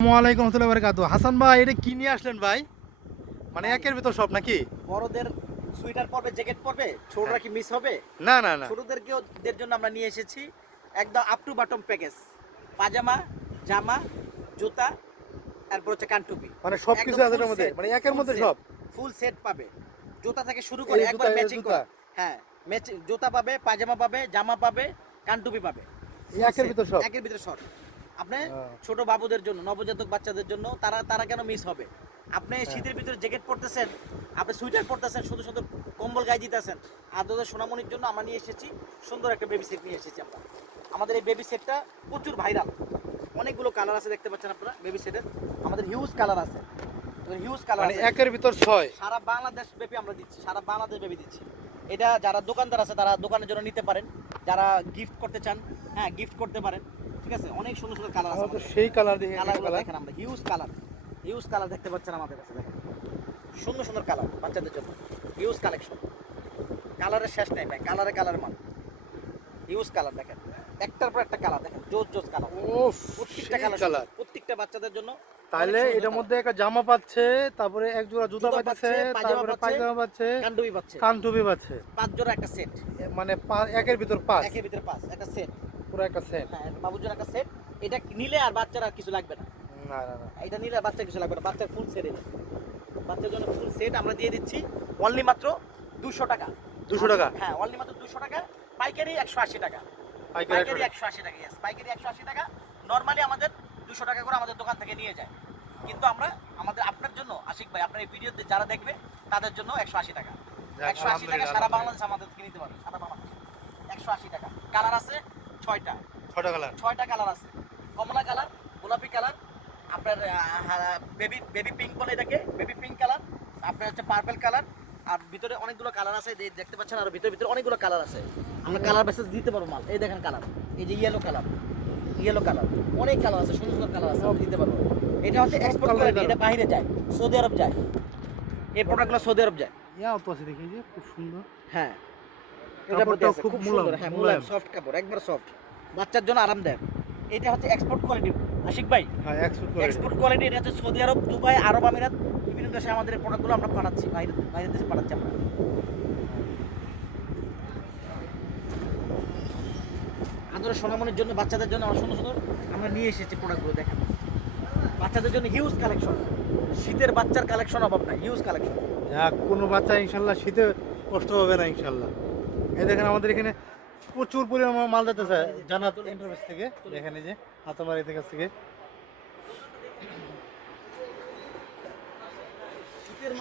আসসালামাইকুম রহমতুল্লাহ বারকাতু হাসান ভাই এটা কি নিয়ে আসলেন ভাই? মানে একের ভিতর সব নাকি? বড়দের সুইটার পরবে জ্যাকেট পরবে ছোটরা কি মিস হবে? না না না। জন্য আমরা নিয়ে এসেছি একদম আপ টু বাটম প্যাকেজ পাজামা জামা জুতা তারপর হচ্ছে কানটুপি। মানে সব কিছু আছে মধ্যে? মানে একের মধ্যে সব? ফুল সেট পাবে। জুতা থেকে শুরু করে একবার ম্যাচিং। করা। হ্যাঁ ম্যাচিং জুতা পাবে পাজামা পাবে জামা পাবে কানটুপি পাবে। একের ভিতর সব? একের ভিতরে সব। আপনি হ্যাঁ। ছোট বাবুদের জন্য নবজাতক বাচ্চাদের জন্য তারা তারা কেন মিস হবে? আপনি হ্যাঁ। শীতের ভিতরে জ্যাকেট পরতেছেন আপনি সুইটার পরতেছেন শুধু শুধু কম্বল গায়ে দিতেছেন আদতে সোনামণির জন্য আমরা নিয়ে এসেছি সুন্দর একটা বেবি সেট নিয়ে এসেছি আমরা। আমাদের এই বেবি সেটটা প্রচুর ভাইরাল অনেকগুলো কালার আছে দেখতে পাচ্ছেন আপনারা বেবি সেটের আমাদের হিউজ কালার আছে। হিউজ কালার মানে একের ভিতর ছয়। সারা বাংলাদেশ ব্যাপী আমরা দিচ্ছি সারা বাংলাদেশ ব্যাপী দিচ্ছি। এটা যারা দোকানদার আছে তারা দোকানের জন্য নিতে পারেন। যারা গিফট করতে চান হ্যাঁ গিফট করতে পারেন। ঠিক আছে? অনেক সুন্দর সুন্দর কালার আছে আমাদের। সেই কালার দেখে কালারগুলো কালার দেখেন আমরা। হিউজ কালার হিউজ কালার দেখতে পাচ্ছেন আমাদের কাছে দেখেন। সুন্দর সুন্দর কালার বাচ্চাদের জন্য। হিউজ কালেকশন কালারের শেষ নাই ভাই কালারে কালার মাল। হিউজ কালার দেখেন। একটার পর একটা কালার দেখেন। জোস জোস কালার ওফ প্রত্যেকটা কালার প্রত্যেকটা বাচ্চাদের জন্য তাহলে এটার মধ্যে একটা জামা পাচ্ছে তারপরে এক জোড়া জুতা পাচ্ছে তারপরে পাচ্ছে, পায়জামা পাচ্ছে কানটুপি পাচ্ছে। পাঁচ জোড়া একটা সেট মানে একের ভিতর পাঁচ। একের ভিতর পাঁচ একটা সেট পুরো একটা সেট হ্যাঁ বাবুর জন্য একটা সেট এটা নিলে আর বাচ্চার আর কিছু লাগবে না। না না না। এটা নিলে আর বাচ্চার কিছু লাগবে না। বাচ্চার ফুল সেট এটা বাচ্চার জন্য ফুল সেট আমরা দিয়ে দিচ্ছি অনলি মাত্র দুশো টাকা। 200 টাকা? হ্যাঁ অনলি মাত্র দুশো টাকা। পাইকারি একশো আশি টাকা। পাইকারি একশো আশি। টাকা yes পাইকারি একশো আশি টাকা। নর্মালি আমাদের দুশো টাকা করে আমাদের দোকান থেকে নিয়ে যায়। কিন্তু আমরা আমাদের আপনার জন্য আশিক ভাই আপনার এই ভিডিওতে যারা দেখবে তাদের জন্য একশো আশি টাকা। একশো আশি টাকা সারা বাংলাদেশ আমাদের নিতে পারবে। সারা বাংলাদেশ। একশো আশি টাকা। কালার আছে ছয়টা। ছটা কালার ছয়টা কালার আছে। কমলা কালার গোলাপি কালার আপনার বেবি বেবি পিঙ্ক বলে এটাকে বেবি পিঙ্ক কালার আপনার হচ্ছে পার্পল কালার আর ভিতরে অনেকগুলো কালার আছে এই দেখতে পাচ্ছেন আর ভিতরে ভিতরে অনেকগুলো কালার আছে। আমরা কালার মেসেজ দিতে পারব মাল। এই দেখেন কালার এই যে ইয়েলো কালার ইয়েলো কালার অনেক কালার আছে সুন্দর সুন্দর কালার আছে আমরা দিতে পারব এটা হচ্ছে এক্সপোর্ট করে এটা বাইরে যায় সৌদি আরব যায়। এই প্রোডাক্টগুলো সৌদি আরব যায়। ইয়াও তো আছে দেখি যে খুব সুন্দর। হ্যাঁ। কাপড়টাও খুব সুন্দর হ্যাঁ মোলায়েম। সফট কাপড় একবার সফট বাচ্চার জন্য আরামদায়ক এটা হচ্ছে এক্সপোর্ট কোয়ালিটি আশিক ভাই হ্যাঁ এক্সপোর্ট করে এক্সপোর্ট কোয়ালিটি এটা হচ্ছে সৌদি আরব দুবাই আরব আমিরাত বিভিন্ন দেশে আমাদের এই প্রোডাক্টগুলো আমরা পাঠাচ্ছি বাইরে বাইরের দেশে পাঠাচ্ছি আমরা। আদরে সোনামনির জন্য বাচ্চাদের জন্য আমরা সুন্দর সুন্দর আমরা নিয়ে এসেছি প্রোডাক্টগুলো দেখেন। বাচ্চাদের জন্য হিউজ কালেকশন শীতের বাচ্চার কালেকশন অভাব নাই হিউজ কালেকশন কোনো বাচ্চা ইনশাল্লাহ শীতে কষ্ট হবে না ইনশাল্লাহ। এই দেখেন আমাদের এখানে প্রচুর পরিমাণ মাল দিতেছে জানাত এন্টারপ্রাইজ থেকে। এখানে যে হাতামারি কাছ থেকে।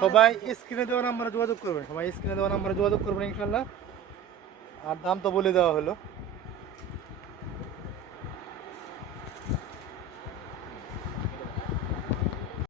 সবাই স্ক্রিনে দেওয়া নাম্বারে যোগাযোগ করবেন, সবাই স্ক্রিনে দেওয়া নাম্বারে যোগাযোগ করবেন ইনশাল্লাহ আর দাম তো বলে দেওয়া হলো।